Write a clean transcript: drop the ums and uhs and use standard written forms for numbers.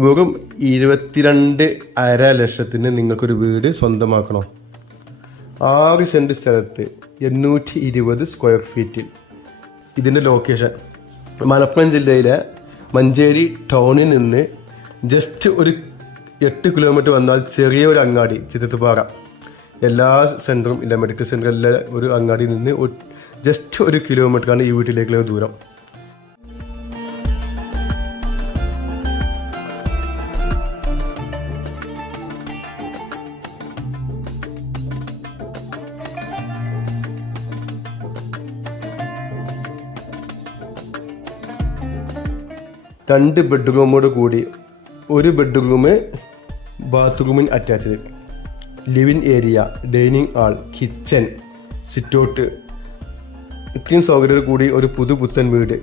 വെറും 22.5 ലക്ഷത്തിന് നിങ്ങൾക്കൊരു വീട് സ്വന്തമാക്കണം. 6 സെൻറ്റ് സ്ഥലത്ത് 820 സ്ക്വയർ ഫീറ്റിൽ. ഇതിൻ്റെ ലൊക്കേഷൻ മലപ്പുറം ജില്ലയിലെ മഞ്ചേരി ടൗണിൽ നിന്ന് ജസ്റ്റ് ഒരു 8 കിലോമീറ്റർ വന്നാൽ ചെറിയൊരു അങ്ങാടി ചിത്തത്തുപാറ. എല്ലാ സെൻറ്ററും ഇല്ല, മെഡിക്കൽ സെൻറ്റർ എല്ലാ ഒരു അങ്ങാടിയിൽ നിന്ന് ജസ്റ്റ് 1 കിലോമീറ്ററാണ് ഈ വീട്ടിലേക്കുള്ള ദൂരം. രണ്ട് ബെഡ്റൂമോട് കൂടി, ഒരു ബെഡ്റൂം ബാത്റൂമിന് attached, living area, dining hall, kitchen, sitout, ഇത്രയും സൗകര്യം കൂടി ഒരു പുതുപുത്തൻ വീട്.